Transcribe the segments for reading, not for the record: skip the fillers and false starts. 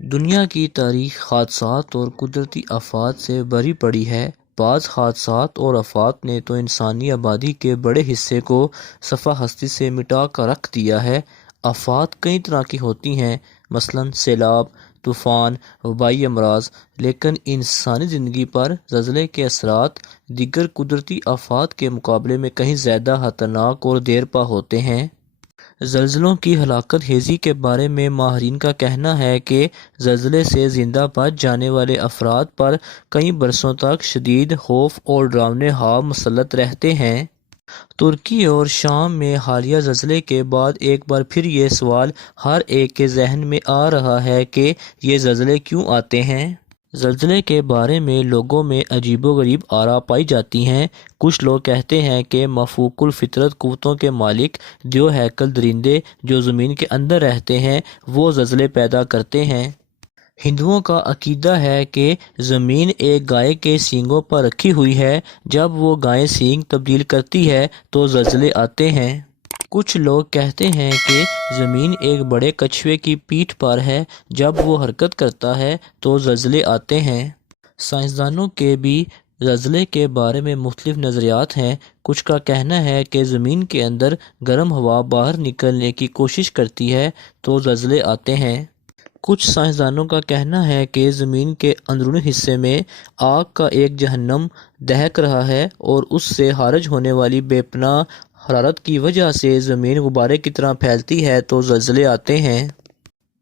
دنیا کی تاریخ حادثات اور قدرتی آفات سے بھری پڑی ہے۔ بعض حادثات اور آفات نے تو انسانی آبادی کے بڑے حصے کو صفحہ ہستی سے مٹا کر رکھ دیا ہے۔ آفات کئی طرح کی ہوتی ہیں، مثلاً سیلاب، طوفان، وبائی امراض، لیکن انسانی زندگی پر زلزلے کے اثرات دیگر قدرتی آفات کے مقابلے میں کہیں زیادہ خطرناک اور دیر پا ہوتے ہیں۔ زلزلوں کی ہلاکت خیزی کے بارے میں ماہرین کا کہنا ہے کہ زلزلے سے زندہ بچ جانے والے افراد پر کئی برسوں تک شدید خوف اور ڈراونے خواب مسلط رہتے ہیں۔ ترکی اور شام میں حالیہ زلزلے کے بعد ایک بار پھر یہ سوال ہر ایک کے ذہن میں آ رہا ہے کہ یہ زلزلے کیوں آتے ہیں؟ زلزلے کے بارے میں لوگوں میں عجیب و غریب آراء پائی جاتی ہیں۔ کچھ لوگ کہتے ہیں کہ مفوق الفطرت قوتوں کے مالک دیو ہیکل درندے جو زمین کے اندر رہتے ہیں وہ زلزلے پیدا کرتے ہیں۔ ہندوؤں کا عقیدہ ہے کہ زمین ایک گائے کے سینگوں پر رکھی ہوئی ہے، جب وہ گائے سینگ تبدیل کرتی ہے تو زلزلے آتے ہیں۔ کچھ لوگ کہتے ہیں کہ زمین ایک بڑے کچھوے کی پیٹھ پر ہے، جب وہ حرکت کرتا ہے تو زلزلے آتے ہیں۔ سائنسدانوں کے بھی زلزلے کے بارے میں مختلف نظریات ہیں۔ کچھ کا کہنا ہے کہ زمین کے اندر گرم ہوا باہر نکلنے کی کوشش کرتی ہے تو زلزلے آتے ہیں۔ کچھ سائنسدانوں کا کہنا ہے کہ زمین کے اندرونی حصے میں آگ کا ایک جہنم دہک رہا ہے اور اس سے خارج ہونے والی بے پناہ حرارت کی وجہ سے زمین غبارے کی طرح پھیلتی ہے تو زلزلے آتے ہیں۔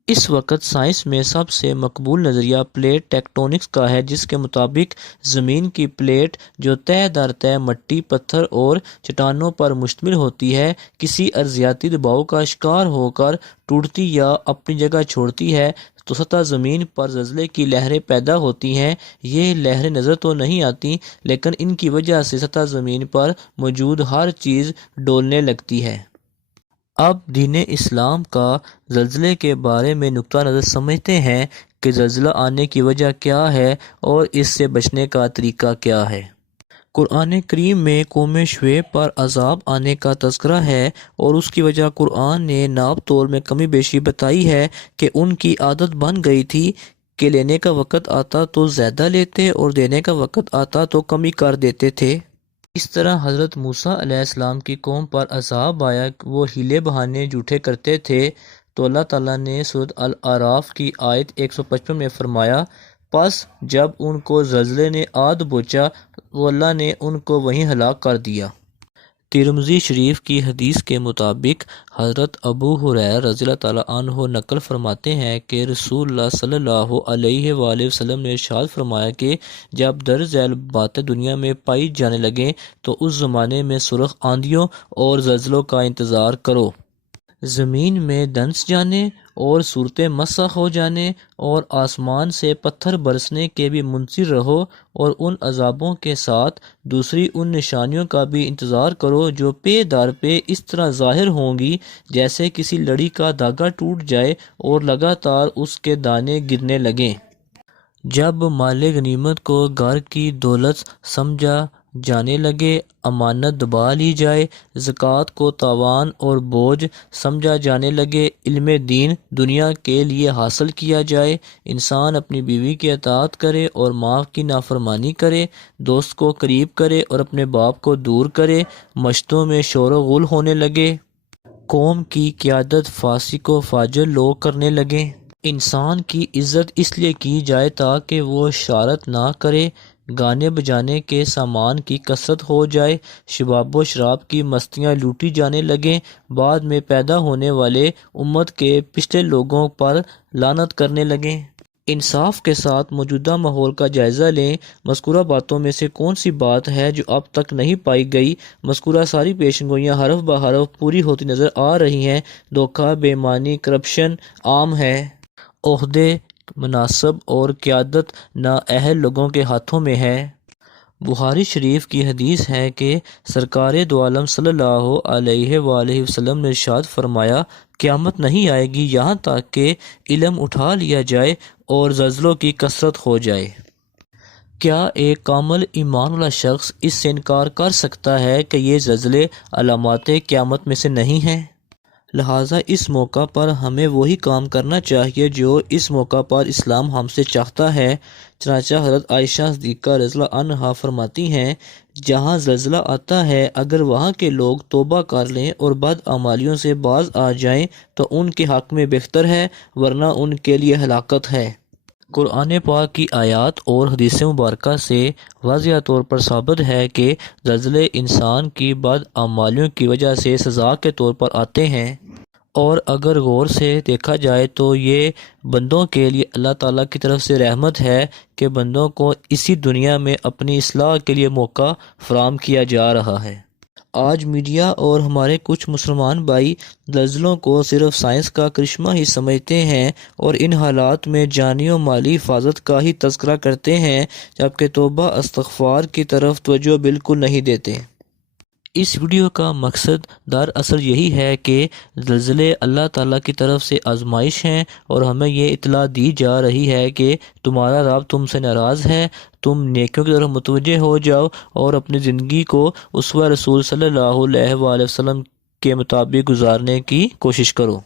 اس وقت سائنس میں سب سے مقبول نظریہ پلیٹ ٹیکٹونکس کا ہے، جس کے مطابق زمین کی پلیٹ جو تہہ در تہہ مٹی، پتھر اور چٹانوں پر مشتمل ہوتی ہے، کسی ارضیاتی دباؤ کا شکار ہو کر ٹوٹتی یا اپنی جگہ چھوڑتی ہے تو سطح زمین پر زلزلے کی لہریں پیدا ہوتی ہیں۔ یہ لہریں نظر تو نہیں آتی، لیکن ان کی وجہ سے سطح زمین پر موجود ہر چیز ڈولنے لگتی ہے۔ اب دین اسلام کا زلزلے کے بارے میں نقطہ نظر سمجھتے ہیں کہ زلزلہ آنے کی وجہ کیا ہے اور اس سے بچنے کا طریقہ کیا ہے۔ قرآن کریم میں قوم شعیب پر عذاب آنے کا تذکرہ ہے اور اس کی وجہ قرآن نے ناپ تول میں کمی بیشی بتائی ہے کہ ان کی عادت بن گئی تھی کہ لینے کا وقت آتا تو زیادہ لیتے اور دینے کا وقت آتا تو کمی کر دیتے تھے۔ اس طرح حضرت موسیٰ علیہ السلام کی قوم پر عذاب آیا، وہ ہیلے بہانے جھوٹے کرتے تھے تو اللہ تعالیٰ نے سورۃ الاعراف کی آیت 155 میں فرمایا، پس جب ان کو زلزلے نے آ دبوچا تو اللہ نے ان کو وہیں ہلاک کر دیا۔ ترمذی شریف کی حدیث کے مطابق حضرت ابو ہریرہ رضی اللہ تعالیٰ عنہ نقل فرماتے ہیں کہ رسول اللہ صلی اللہ علیہ وآلہ وسلم نے ارشاد فرمایا کہ جب درج ذیل باتیں دنیا میں پائی جانے لگیں تو اس زمانے میں سرخ آندھیوں اور زلزلوں کا انتظار کرو۔ زمین میں دنس جانے اور صورتیں مسخ ہو جانے اور آسمان سے پتھر برسنے کے بھی منتظر رہو، اور ان عذابوں کے ساتھ دوسری ان نشانیوں کا بھی انتظار کرو جو پے در پہ اس طرح ظاہر ہوں گی جیسے کسی لڑی کا دھاگا ٹوٹ جائے اور لگاتار اس کے دانے گرنے لگیں۔ جب مال غنیمت کو گھر کی دولت سمجھا جانے لگے، امانت دبا لی جائے، زکوٰۃ کو تاوان اور بوجھ سمجھا جانے لگے، علم دین دنیا کے لیے حاصل کیا جائے، انسان اپنی بیوی کی اطاعت کرے اور ماں کی نافرمانی کرے، دوست کو قریب کرے اور اپنے باپ کو دور کرے، مشتوں میں شور و غل ہونے لگے، قوم کی قیادت فاسق و فاجر لوگ کرنے لگیں، انسان کی عزت اس لیے کی جائے تاکہ وہ شرارت نہ کرے، گانے بجانے کے سامان کی کثرت ہو جائے، شباب و شراب کی مستیاں لوٹی جانے لگیں، بعد میں پیدا ہونے والے امت کے پچھلے لوگوں پر لعنت کرنے لگیں۔ انصاف کے ساتھ موجودہ ماحول کا جائزہ لیں، مذکورہ باتوں میں سے کون سی بات ہے جو اب تک نہیں پائی گئی؟ مذکورہ ساری پیشن گوئیاں حرف بہ حرف پوری ہوتی نظر آ رہی ہیں۔ دھوکہ، بے ایمانی، کرپشن عام ہے۔ عہدے، مناصب اور قیادت نااہل لوگوں کے ہاتھوں میں ہے۔ بخاری شریف کی حدیث ہے کہ سرکار دو عالم صلی اللہ علیہ وآلہ وسلم نے ارشاد فرمایا، قیامت نہیں آئے گی یہاں تک کہ علم اٹھا لیا جائے اور زلزلوں کی کثرت ہو جائے۔ کیا ایک کامل ایمان والا شخص اس سے انکار کر سکتا ہے کہ یہ زلزلے علامات قیامت میں سے نہیں ہیں؟ لہٰذا اس موقع پر ہمیں وہی کام کرنا چاہیے جو اس موقع پر اسلام ہم سے چاہتا ہے۔ چنانچہ حضرت عائشہ صدیقہ رضی اللہ عنہا فرماتی ہیں، جہاں زلزلہ آتا ہے اگر وہاں کے لوگ توبہ کر لیں اور بدعمالیوں سے باز آ جائیں تو ان کے حق میں بہتر ہے، ورنہ ان کے لیے ہلاکت ہے۔ قرآن پاک کی آیات اور حدیث مبارکہ سے واضح طور پر ثابت ہے کہ زلزلے انسان کی بدعمالیوں کی وجہ سے سزا کے طور پر آتے ہیں، اور اگر غور سے دیکھا جائے تو یہ بندوں کے لیے اللہ تعالیٰ کی طرف سے رحمت ہے کہ بندوں کو اسی دنیا میں اپنی اصلاح کے لیے موقع فراہم کیا جا رہا ہے۔ آج میڈیا اور ہمارے کچھ مسلمان بھائی زلزلوں کو صرف سائنس کا کرشمہ ہی سمجھتے ہیں اور ان حالات میں جانی و مالی حفاظت کا ہی تذکرہ کرتے ہیں، جبکہ توبہ استغفار کی طرف توجہ بالکل نہیں دیتے۔ اس ویڈیو کا مقصد دراصل یہی ہے کہ زلزلے اللہ تعالیٰ کی طرف سے آزمائش ہیں، اور ہمیں یہ اطلاع دی جا رہی ہے کہ تمہارا رب تم سے ناراض ہے، تم نیکیوں کی طرف متوجہ ہو جاؤ اور اپنی زندگی کو اسوہ رسول صلی اللہ علیہ وآلہ وسلم کے مطابق گزارنے کی کوشش کرو۔